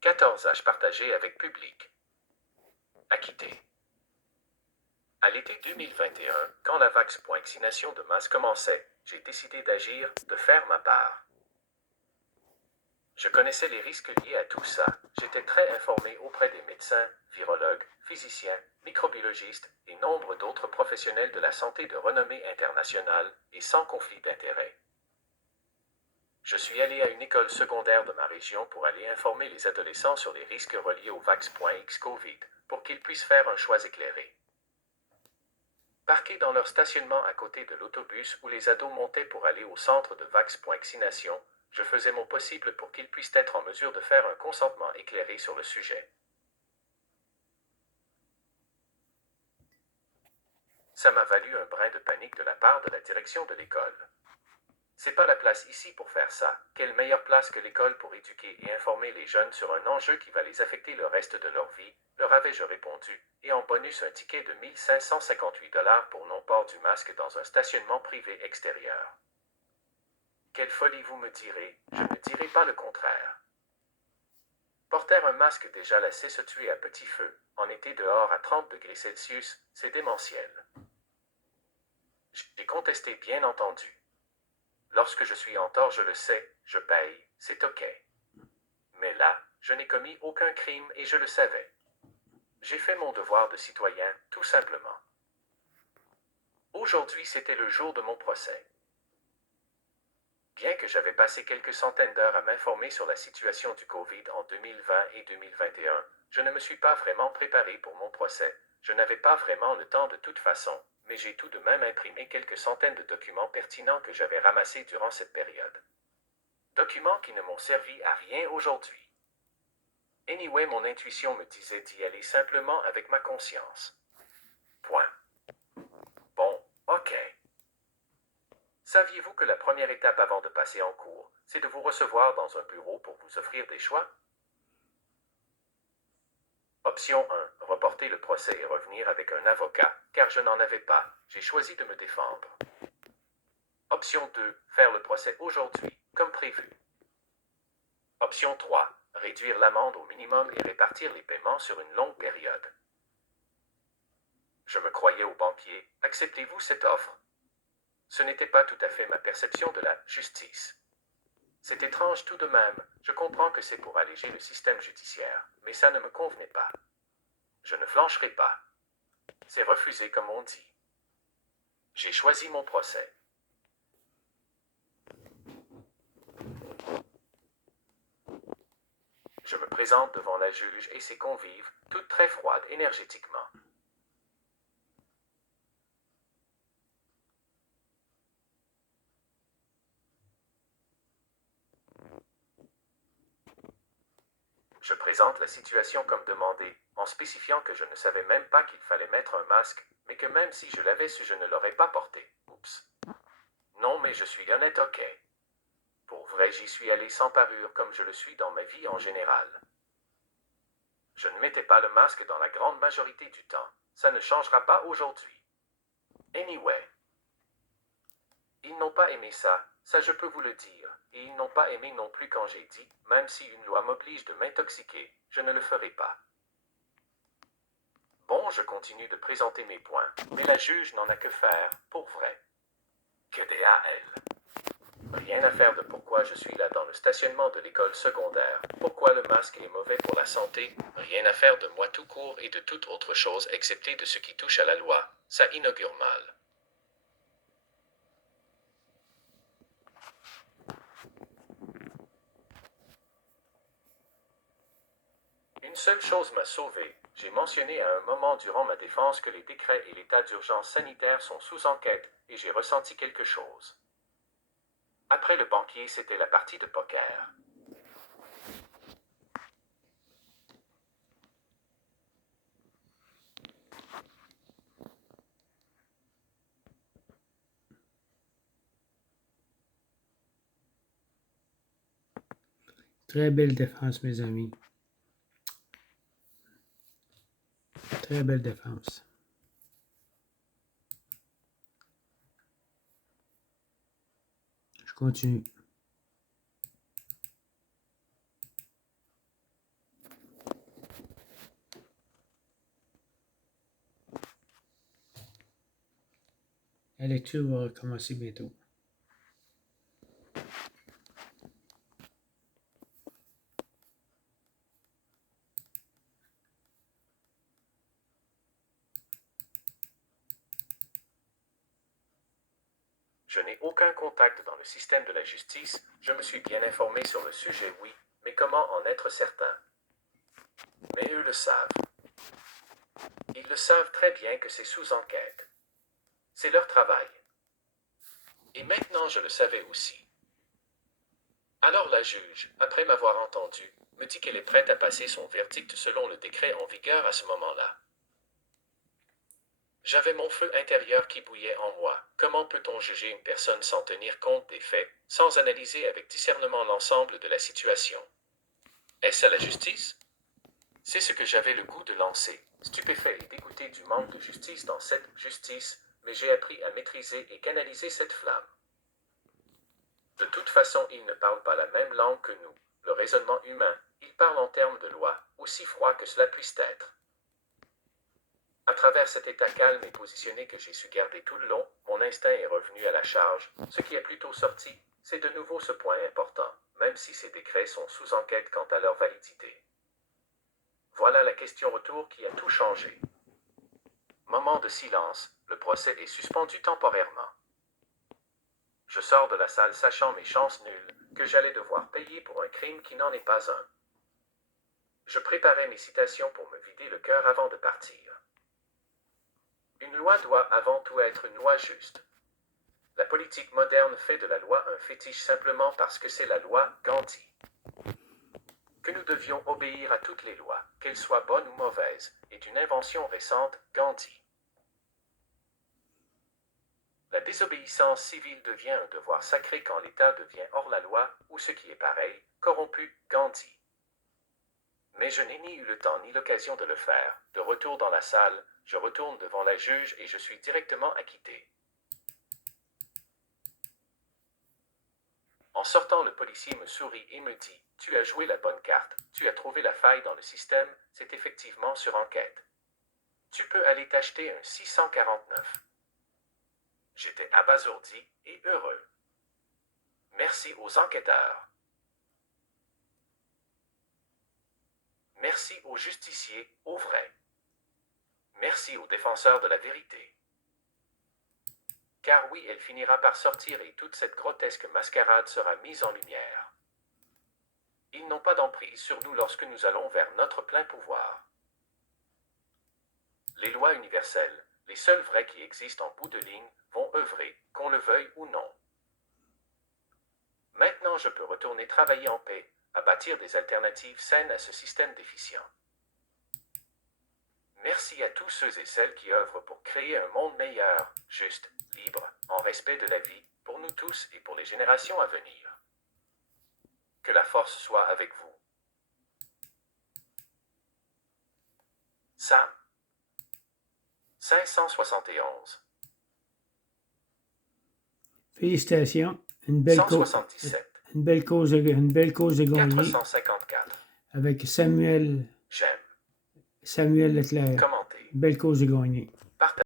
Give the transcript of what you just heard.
14 H partagé avec public. Acquitté. À l'été 2021, quand la vaccination de masse commençait, j'ai décidé d'agir, de faire ma part. Je connaissais les risques liés à tout ça, j'étais très informé auprès des médecins, virologues, physiciens, microbiologistes et nombre d'autres professionnels de la santé de renommée internationale et sans conflit d'intérêts. Je suis allé à une école secondaire de ma région pour aller informer les adolescents sur les risques reliés au vax.x COVID, pour qu'ils puissent faire un choix éclairé. Parqués dans leur stationnement à côté de l'autobus où les ados montaient pour aller au centre de vaccination, je faisais mon possible pour qu'ils puissent être en mesure de faire un consentement éclairé sur le sujet. Ça m'a valu un brin de panique de la part de la direction de l'école. C'est pas la place ici pour faire ça. Quelle meilleure place que l'école pour éduquer et informer les jeunes sur un enjeu qui va les affecter le reste de leur vie, leur avais-je répondu, et en bonus un ticket de 1558 $ pour non-port du masque dans un stationnement privé extérieur. Quelle folie vous me direz, je ne dirai pas le contraire. Porter un masque déjà laissé se tuer à petit feu, en été dehors à 30 degrés Celsius, c'est démentiel. J'ai contesté bien entendu. Lorsque je suis en tort, je le sais, je paye, c'est ok. Mais là, je n'ai commis aucun crime et je le savais. J'ai fait mon devoir de citoyen, tout simplement. Aujourd'hui, c'était le jour de mon procès. Bien que j'avais passé quelques centaines d'heures à m'informer sur la situation du Covid en 2020 et 2021, je ne me suis pas vraiment préparé pour mon procès. Je n'avais pas vraiment le temps de toute façon, mais j'ai tout de même imprimé quelques centaines de documents pertinents que j'avais ramassés durant cette période. Documents qui ne m'ont servi à rien aujourd'hui. Anyway, mon intuition me disait d'y aller simplement avec ma conscience. Point. Bon, ok. Saviez-vous que la première étape avant de passer en cours, c'est de vous recevoir dans un bureau pour vous offrir des choix? Option 1. Reporter le procès et revenir avec un avocat, car je n'en avais pas, j'ai choisi de me défendre. Option 2. Faire le procès aujourd'hui, comme prévu. Option 3. Réduire l'amende au minimum et répartir les paiements sur une longue période. Je me croyais au banquier, acceptez-vous cette offre? Ce n'était pas tout à fait ma perception de la justice. C'est étrange tout de même, je comprends que c'est pour alléger le système judiciaire, mais ça ne me convenait pas. Je ne flancherai pas. C'est refusé comme on dit. J'ai choisi mon procès. Je me présente devant la juge et ses convives, toutes très froides énergétiquement. Je présente la situation comme demandé, en spécifiant que je ne savais même pas qu'il fallait mettre un masque, mais que même si je l'avais su, je ne l'aurais pas porté. Oups. Non, mais je suis honnête, ok. Pour vrai, j'y suis allé sans parure comme je le suis dans ma vie en général. Je ne mettais pas le masque dans la grande majorité du temps. Ça ne changera pas aujourd'hui. Anyway. Ils n'ont pas aimé ça, ça je peux vous le dire, et ils n'ont pas aimé non plus quand j'ai dit, même si une loi m'oblige de m'intoxiquer, je ne le ferai pas. Bon, je continue de présenter mes points, mais la juge n'en a que faire, pour vrai. Que des AL. Rien à faire de pourquoi je suis là dans le stationnement de l'école secondaire, pourquoi le masque est mauvais pour la santé, rien à faire de moi tout court et de toute autre chose excepté de ce qui touche à la loi, ça inaugure mal. Une seule chose m'a sauvé. J'ai mentionné à un moment durant ma défense que les décrets et l'état d'urgence sanitaire sont sous enquête, et j'ai ressenti quelque chose. Après le banquier, c'était la partie de poker. Très belle défense, mes amis. Très belle défense. Je continue. La lecture va commencer bientôt. Je n'ai aucun contact dans le système de la justice, je me suis bien informé sur le sujet, oui, mais comment en être certain? Mais eux le savent. Ils le savent très bien que c'est sous enquête. C'est leur travail. Et maintenant je le savais aussi. Alors la juge, après m'avoir entendu, me dit qu'elle est prête à passer son verdict selon le décret en vigueur à ce moment-là. J'avais mon feu intérieur qui bouillait en moi. Comment peut-on juger une personne sans tenir compte des faits, sans analyser avec discernement l'ensemble de la situation? Est-ce à la justice? C'est ce que j'avais le goût de lancer, stupéfait et dégoûté du manque de justice dans cette justice, mais j'ai appris à maîtriser et canaliser cette flamme. De toute façon, ils ne parlent pas la même langue que nous, le raisonnement humain, ils parlent en termes de loi, aussi froid que cela puisse être. À travers cet état calme et positionné que j'ai su garder tout le long, mon instinct est revenu à la charge. Ce qui est plutôt sorti, c'est de nouveau ce point important, même si ces décrets sont sous enquête quant à leur validité. Voilà la question retour qui a tout changé. Moment de silence, le procès est suspendu temporairement. Je sors de la salle sachant mes chances nulles, que j'allais devoir payer pour un crime qui n'en est pas un. Je préparais mes citations pour me vider le cœur avant de partir. Une loi doit avant tout être une loi juste. La politique moderne fait de la loi un fétiche simplement parce que c'est la loi Gandhi. Que nous devions obéir à toutes les lois, qu'elles soient bonnes ou mauvaises, est une invention récente, Gandhi. La désobéissance civile devient un devoir sacré quand l'État devient hors la loi, ou ce qui est pareil, corrompu, Gandhi. Mais je n'ai ni eu le temps ni l'occasion de le faire. De retour dans la salle, je retourne devant la juge et je suis directement acquitté. En sortant, le policier me sourit et me dit « Tu as joué la bonne carte, tu as trouvé la faille dans le système, c'est effectivement sur enquête. Tu peux aller t'acheter un 649. » J'étais abasourdi et heureux. Merci aux enquêteurs. Merci aux justiciers, aux vrais. Merci aux défenseurs de la vérité. Car oui, elle finira par sortir et toute cette grotesque mascarade sera mise en lumière. Ils n'ont pas d'emprise sur nous lorsque nous allons vers notre plein pouvoir. Les lois universelles, les seules vraies qui existent en bout de ligne, vont œuvrer, qu'on le veuille ou non. Maintenant, je peux retourner travailler en paix, à bâtir des alternatives saines à ce système déficient. Merci à tous ceux et celles qui œuvrent pour créer un monde meilleur, juste, libre, en respect de la vie, pour nous tous et pour les générations à venir. Que la force soit avec vous. Sam 571 Félicitations. Une belle cause. 177 Une belle cause de gagner 454 avec Samuel J'aime. Leclerc. Commenter. Belle cause de gagner. Partager.